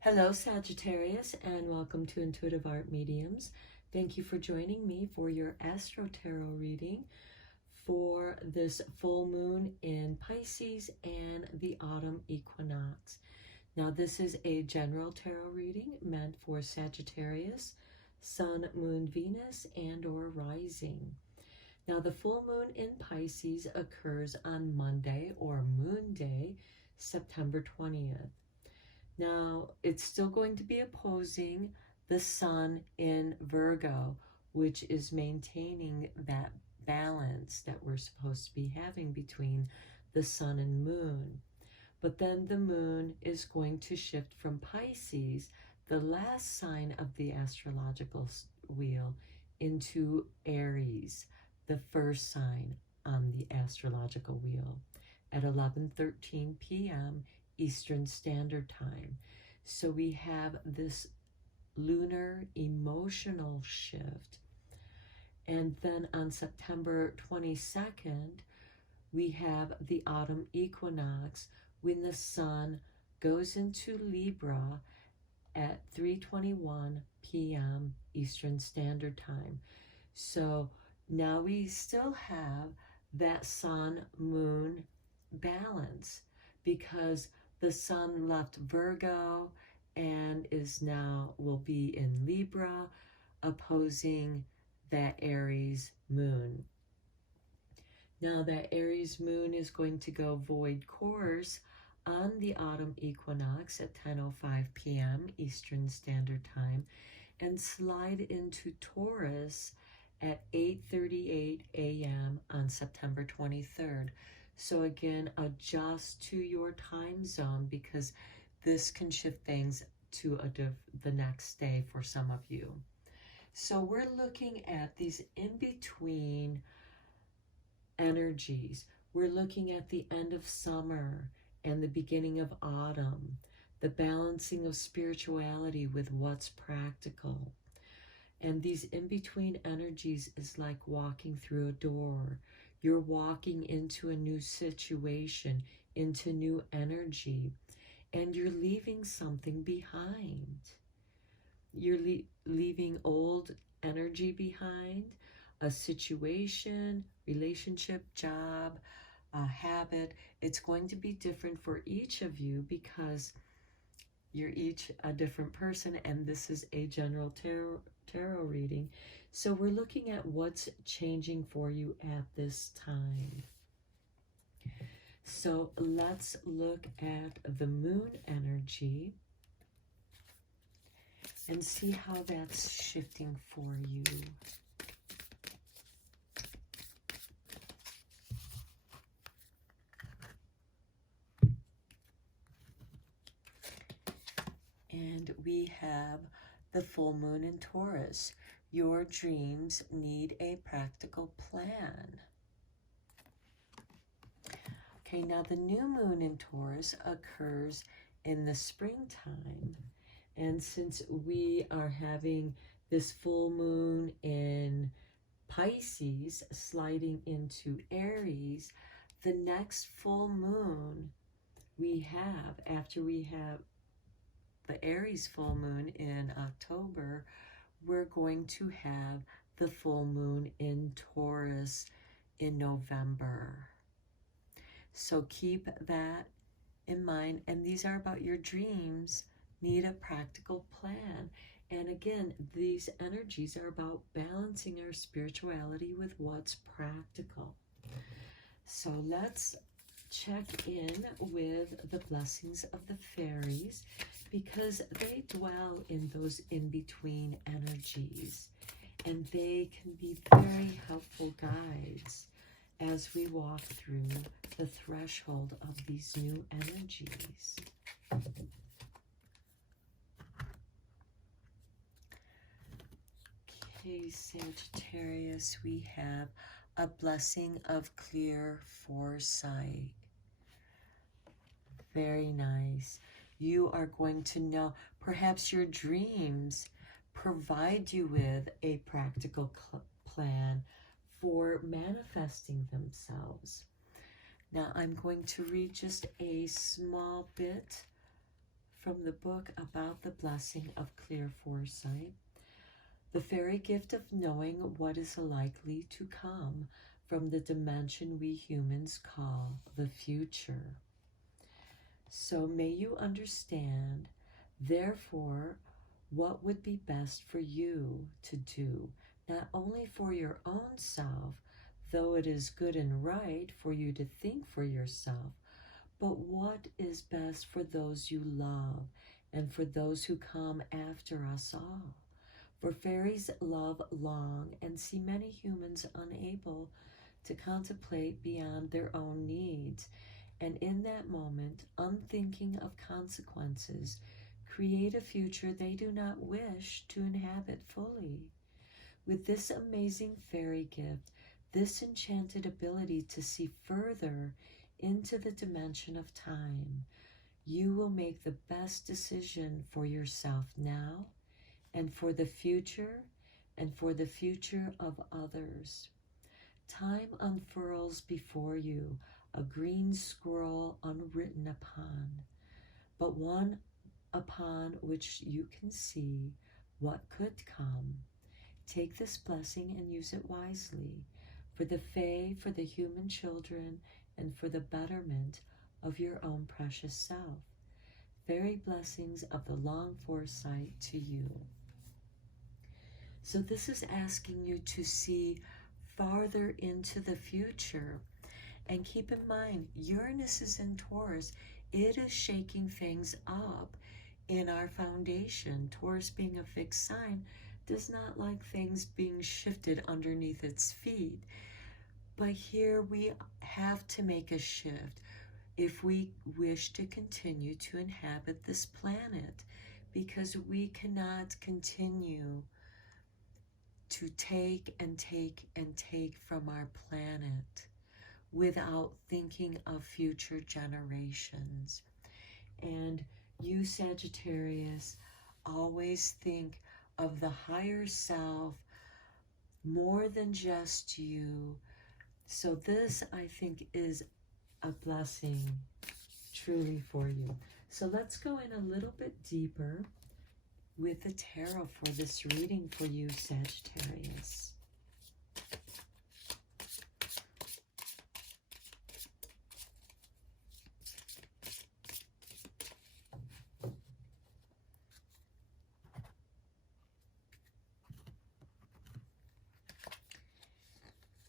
Hello, Sagittarius, and welcome to Intuitive Art Mediums. Thank you for joining me for your Astro Tarot reading for this full moon in Pisces and the autumn equinox. Now, this is a general tarot reading meant for Sagittarius, Sun, Moon, Venus, and or rising. Now, the full moon in Pisces occurs on Monday or Moon Day, September 20th. Now, it's still going to be opposing the Sun in Virgo, which is maintaining that balance that we're supposed to be having between the Sun and Moon. But then the Moon is going to shift from Pisces, the last sign of the astrological wheel, into Aries, the first sign on the astrological wheel, at 11:13 p.m. Eastern Standard Time. So we have this lunar emotional shift. And then on September 22nd, we have the autumn equinox when the sun goes into Libra at 3:21 p.m. Eastern Standard Time. So now we still have that sun-moon balance because the sun left Virgo and will be in Libra, opposing that Aries moon. Now that Aries moon is going to go void course on the autumn equinox at 10:05 p.m. Eastern Standard Time and slide into Taurus at 8:38 a.m. on September 23rd. So again, adjust to your time zone because this can shift things to the next day for some of you. So we're looking at these in-between energies. We're looking at the end of summer and the beginning of autumn, the balancing of spirituality with what's practical. And these in-between energies is like walking through a door. You're walking into a new situation, into new energy, and you're leaving something behind. You're leaving old energy behind, a situation, relationship, job, a habit. It's going to be different for each of you because you're each a different person, and this is a general tarot reading. So we're looking at what's changing for you at this time. So let's look at the moon energy and see how that's shifting for you. And we have the full moon in Taurus. Your dreams need a practical plan. Okay, now the new moon in Taurus occurs in the springtime. And since we are having this full moon in Pisces sliding into Aries, the next full moon we have, after we have the Aries full moon in October, we're going to have the full moon in Taurus in November. So keep that in mind. And these are about your dreams need a practical plan. And again, these energies are about balancing our spirituality with what's practical. So let's check in with the blessings of the fairies because they dwell in those in-between energies and they can be very helpful guides as we walk through the threshold of these new energies. Okay, Sagittarius, we have a blessing of clear foresight. Very nice. You are going to know, perhaps your dreams provide you with a practical plan for manifesting themselves. Now I'm going to read just a small bit from the book about the blessing of clear foresight, the fairy gift of knowing what is likely to come from the dimension we humans call the future. So may you understand, therefore, what would be best for you to do, not only for your own self, though it is good and right for you to think for yourself, but what is best for those you love and for those who come after us all. For fairies love long and see many humans unable to contemplate beyond their own needs, and in that moment, unthinking of consequences, create a future they do not wish to inhabit fully. With this amazing fairy gift, this enchanted ability to see further into the dimension of time, you will make the best decision for yourself now and for the future and for the future of others. Time unfurls before you a green scroll unwritten upon, but one upon which you can see what could come. Take this blessing and use it wisely for the fae, for the human children, and for the betterment of your own precious self. Fairy blessings of the long foresight to you. So this is asking you to see farther into the future. And keep in mind, Uranus is in Taurus. It is shaking things up in our foundation. Taurus, being a fixed sign, does not like things being shifted underneath its feet. But here we have to make a shift if we wish to continue to inhabit this planet, because we cannot continue to take and take and take from our planet without thinking of future generations. And you, Sagittarius, always think of the higher self more than just you. So this, I think, is a blessing truly for you. So let's go in a little bit deeper with the tarot for this reading for you, Sagittarius.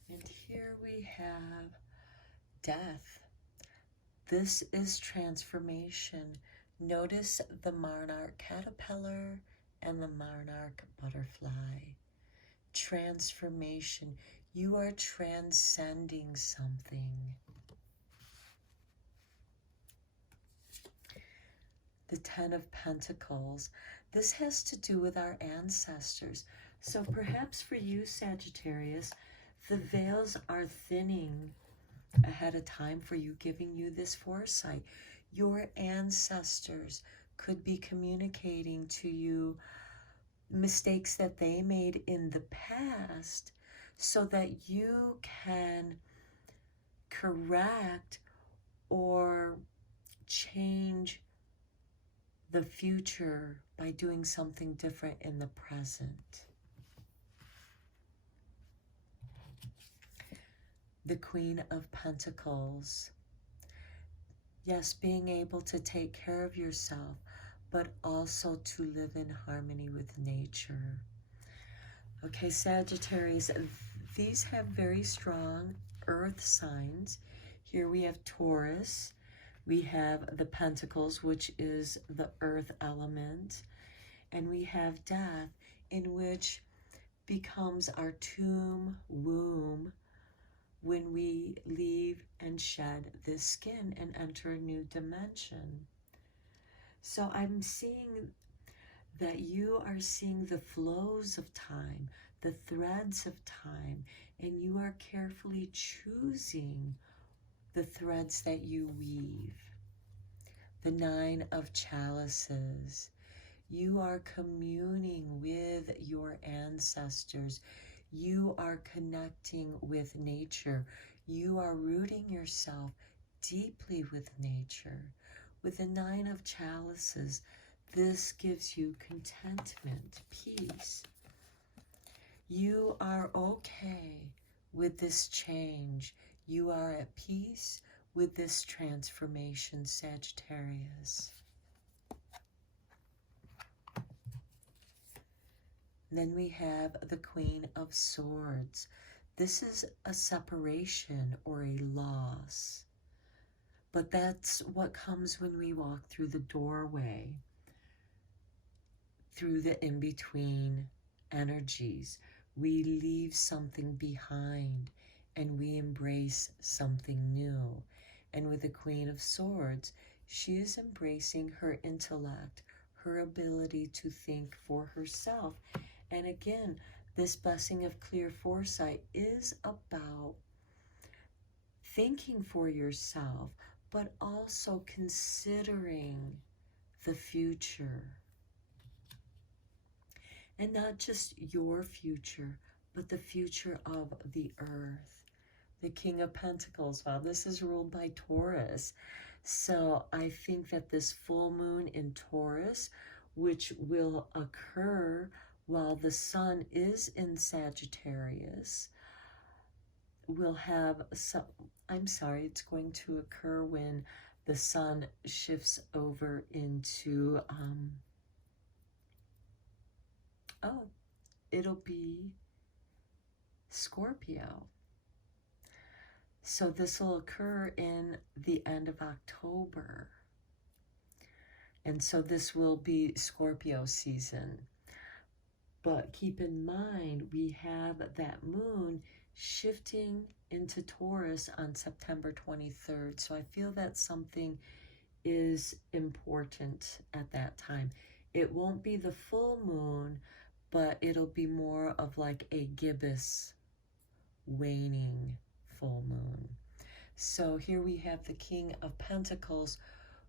And here we have death. This is transformation. Notice the monarch caterpillar and the monarch butterfly. Transformation. You are transcending something. The Ten of Pentacles. This has to do with our ancestors. So perhaps for you, Sagittarius, the veils are thinning ahead of time for you, giving you this foresight. Your ancestors could be communicating to you mistakes that they made in the past so that you can correct or change the future by doing something different in the present. The Queen of Pentacles. Yes, being able to take care of yourself, but also to live in harmony with nature. Okay, Sagittarius, these have very strong earth signs. Here we have Taurus. We have the Pentacles, which is the earth element. And we have death, in which becomes our tomb, womb, when we leave and shed this skin and enter a new dimension. So I'm seeing that you are seeing the flows of time, the threads of time, and you are carefully choosing the threads that you weave. The Nine of Chalices. You are communing with your ancestors. You are connecting with nature. You are rooting yourself deeply with nature. With the Nine of Chalices, this gives you contentment, peace. You are okay with this change. You are at peace with this transformation, Sagittarius. Then we have the Queen of Swords. This is a separation or a loss. But that's what comes when we walk through the doorway, through the in-between energies. We leave something behind and we embrace something new. And with the Queen of Swords, she is embracing her intellect, her ability to think for herself. And again, this blessing of clear foresight is about thinking for yourself, but also considering the future. And not just your future, but the future of the earth. The King of Pentacles, wow, this is ruled by Taurus. So I think that this full moon in Taurus, which will occur while the sun is in Sagittarius, will have some, it's going to occur when the sun shifts over into, it'll be Scorpio. So this will occur in the end of October. And so this will be Scorpio season. But keep in mind, we have that moon shifting into Taurus on September 23rd. So I feel that something is important at that time. It won't be the full moon, but it'll be more of like a gibbous, waning full moon. So here we have the King of Pentacles,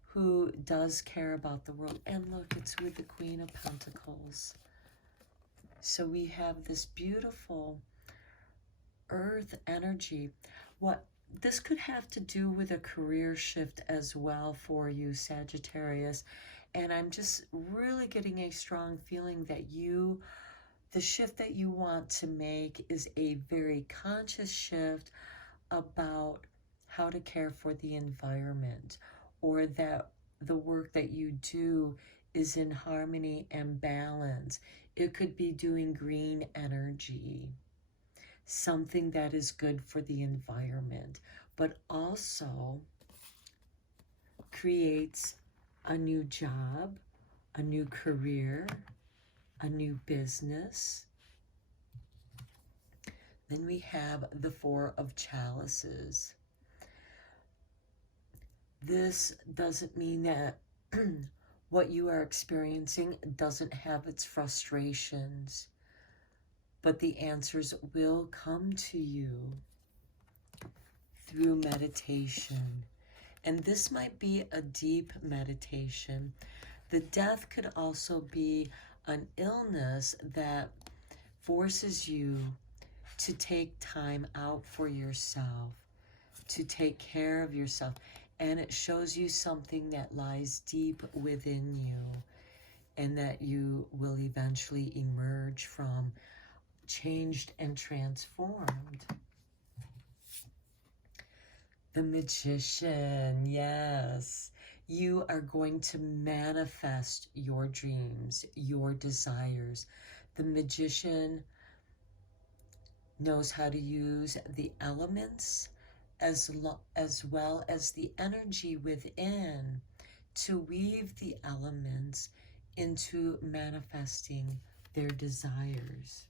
who does care about the world. And look, it's with the Queen of Pentacles. So we have this beautiful earth energy. What this could have to do with a career shift as well for you, Sagittarius. And I'm just really getting a strong feeling that the shift that you want to make is a very conscious shift about how to care for the environment, or that the work that you do is in harmony and balance. It could be doing green energy, something that is good for the environment, but also creates a new job, a new career, a new business. Then we have the Four of Chalices. This doesn't mean that what you are experiencing doesn't have its frustrations, but the answers will come to you through meditation. And this might be a deep meditation. The death could also be an illness that forces you to take time out for yourself, to take care of yourself. And it shows you something that lies deep within you and that you will eventually emerge from, changed and transformed. The Magician, yes. You are going to manifest your dreams, your desires. The Magician knows how to use the elements as well as the energy within to weave the elements into manifesting their desires.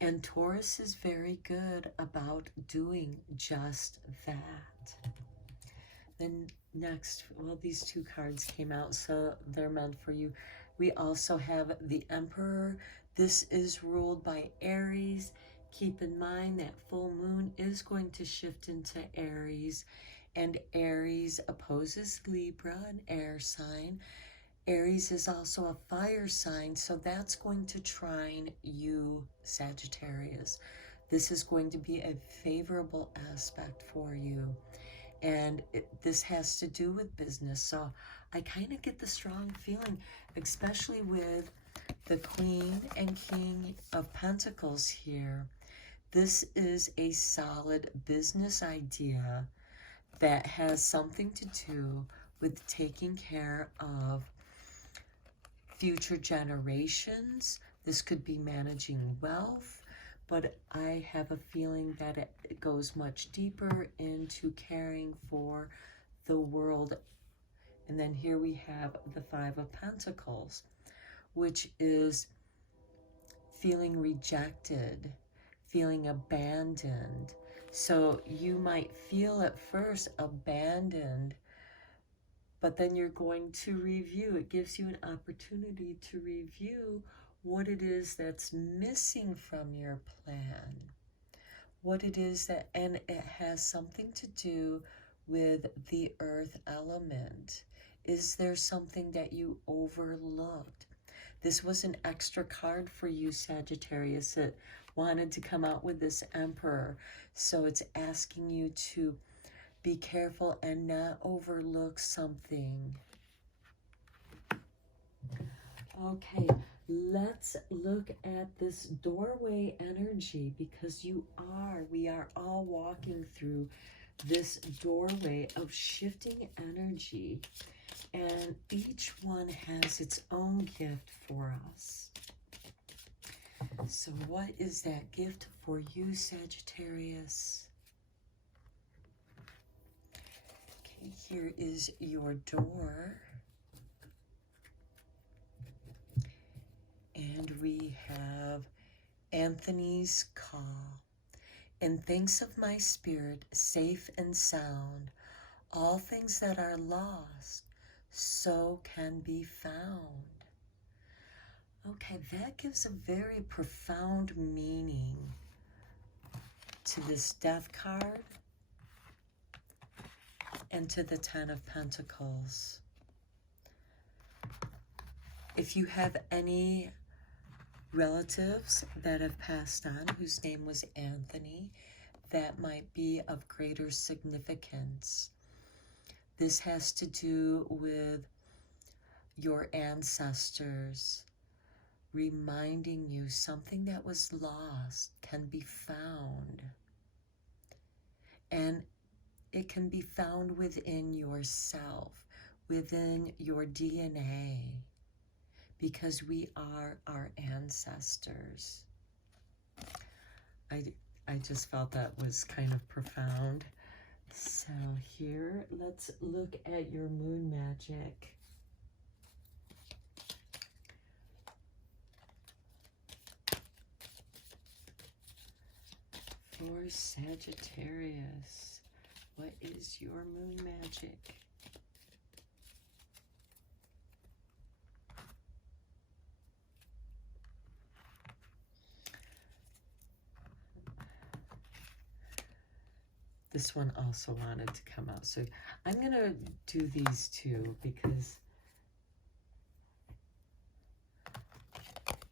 And Taurus is very good about doing just that. Then next, well, these two cards came out, so they're meant for you. We also have the Emperor. This is ruled by Aries. Keep in mind that full moon is going to shift into Aries, and Aries opposes Libra, an air sign. Aries is also a fire sign, so that's going to trine you, Sagittarius. This is going to be a favorable aspect for you. And this has to do with business. So I kind of get the strong feeling, especially with the Queen and King of Pentacles here. This is a solid business idea that has something to do with taking care of future generations. This could be managing wealth, but I have a feeling that it goes much deeper into caring for the world. And then here we have the Five of Pentacles, which is feeling rejected, feeling abandoned. So you might feel at first abandoned, but then you're going to review. It gives you an opportunity to review what it is that's missing from your plan. What it is that, and it has something to do with the earth element. Is there something that you overlooked? This was an extra card for you, Sagittarius, that wanted to come out with this Emperor. So it's asking you to be careful and not overlook something. Okay, let's look at this doorway energy, because we are all walking through this doorway of shifting energy, and each one has its own gift for us. So what is that gift for you, Sagittarius? Okay, here is your door. And we have Anthony's call. In thanks of my spirit, safe and sound, all things that are lost, so can be found. Okay, that gives a very profound meaning to this Death card and to the Ten of Pentacles. If you have any relatives that have passed on whose name was Anthony, that might be of greater significance. This has to do with your ancestors reminding you something that was lost can be found. And it can be found within yourself, within your DNA, because we are our ancestors. I just felt that was kind of profound. So here, let's look at your moon magic. For Sagittarius, what is your moon magic? This one also wanted to come out. So I'm going to do these two because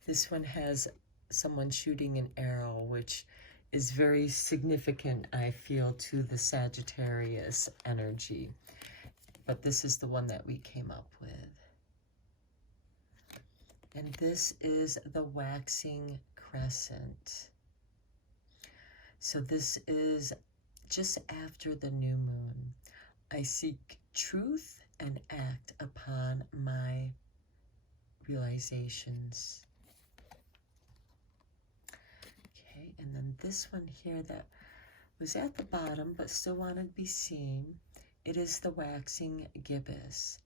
this one has someone shooting an arrow, which is very significant, I feel, to the Sagittarius energy. But this is the one that we came up with. And this is the waxing crescent. So this is just after the new moon. I seek truth and act upon my realizations. Okay, and then this one here that was at the bottom but still wanted to be seen. It is the waxing gibbous.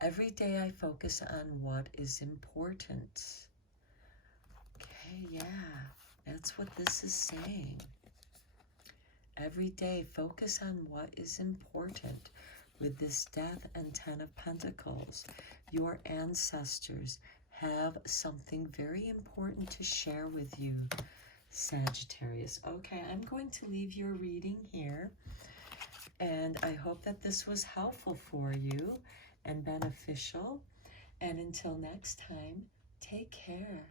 Every day I focus on what is important. Okay, yeah, that's what this is saying. Every day, focus on what is important. With this Death and Ten of Pentacles, your ancestors have something very important to share with you, Sagittarius. Okay, I'm going to leave your reading here, and I hope that this was helpful for you and beneficial. And until next time, take care.